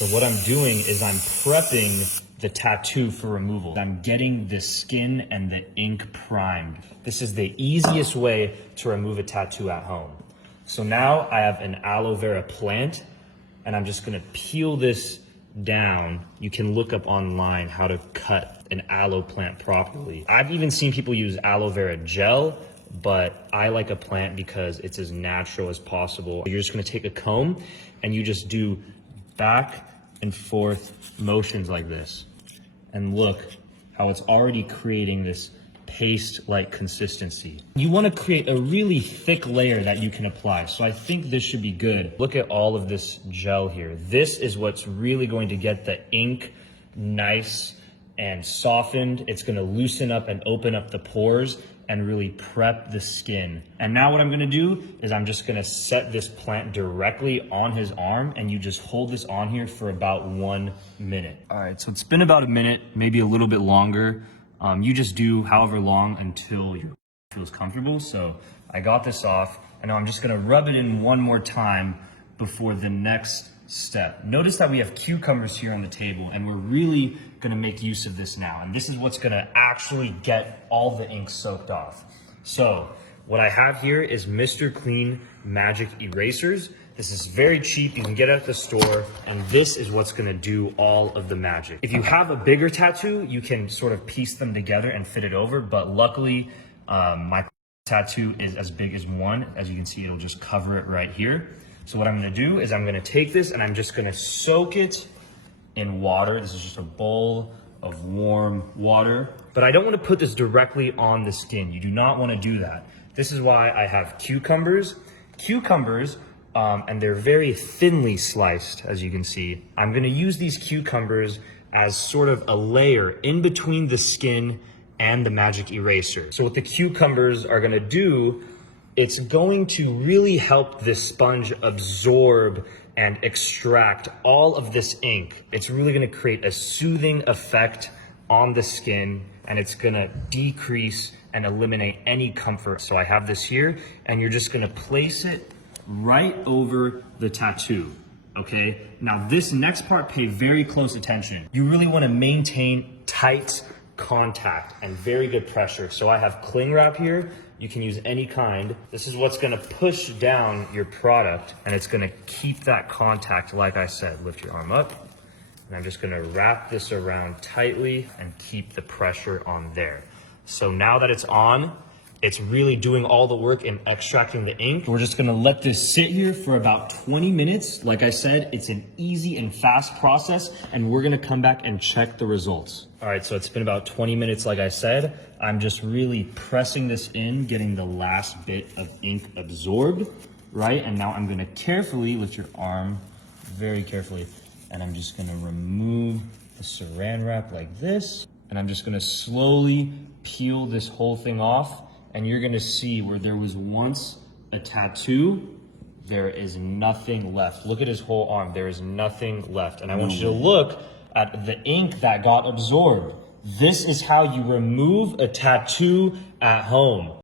So what I'm doing is I'm prepping the tattoo for removal. I'm getting the skin and the ink primed. This is the easiest way to remove a tattoo at home. So now I have an aloe vera plant, and I'm just gonna peel this down. You can look up online how to cut an aloe plant properly. I've even seen people use aloe vera gel, but I like a plant because it's as natural as possible. You're just gonna take a comb and you just do back and forth motions like this. And look how it's already creating this paste-like consistency. You want to create a really thick layer that you can apply. So I think this should be good. Look at all of this gel here. This is what's really going to get the ink nice and softened. It's going to loosen up and open up the pores and really prep the skin. And now what I'm gonna do is I'm just gonna set this plant directly on his arm, and you just hold this on here for about 1 minute. All right, so it's been about a minute, maybe a little bit longer. You just do however long until you feels comfortable. So I got this off, and now I'm just gonna rub it in one more time before the next step. Notice that we have cucumbers here on the table, and we're really gonna make use of this now. And this is what's gonna actually get all the ink soaked off. So what I have here is Mr. Clean Magic Erasers. This is very cheap, you can get it at the store, and this is what's gonna do all of the magic. If you have a bigger tattoo, you can sort of piece them together and fit it over, but luckily my tattoo is as big as one. As you can see, it'll just cover it right here. So what I'm gonna do is I'm gonna take this and I'm just gonna soak it in water. This is just a bowl of warm water. But I don't wanna put this directly on the skin. You do not wanna do that. This is why I have cucumbers. And they're very thinly sliced, as you can see. I'm gonna use these cucumbers as sort of a layer in between the skin and the magic eraser. So what the cucumbers are gonna do, it's going to really help this sponge absorb and extract all of this ink. It's really gonna create a soothing effect on the skin, and it's gonna decrease and eliminate any comfort. So I have this here, and you're just gonna place it right over the tattoo, okay? Now this next part, pay very close attention. You really wanna maintain tight contact and very good pressure. So I have cling wrap here. You can use any kind. This is what's gonna push down your product, and it's gonna keep that contact, like I said. Lift your arm up, and I'm just gonna wrap this around tightly and keep the pressure on there. So now that it's on, it's really doing all the work in extracting the ink. We're just gonna let this sit here for about 20 minutes. Like I said, it's an easy and fast process, and we're gonna come back and check the results. All right, so it's been about 20 minutes, like I said. I'm just really pressing this in, getting the last bit of ink absorbed, right? And now I'm gonna carefully lift your arm, very carefully, and I'm just gonna remove the saran wrap like this, and I'm just gonna slowly peel this whole thing off. And you're gonna see where there was once a tattoo, there is nothing left. Look at his whole arm, there is nothing left. And I want you to look at the ink that got absorbed. This is how you remove a tattoo at home.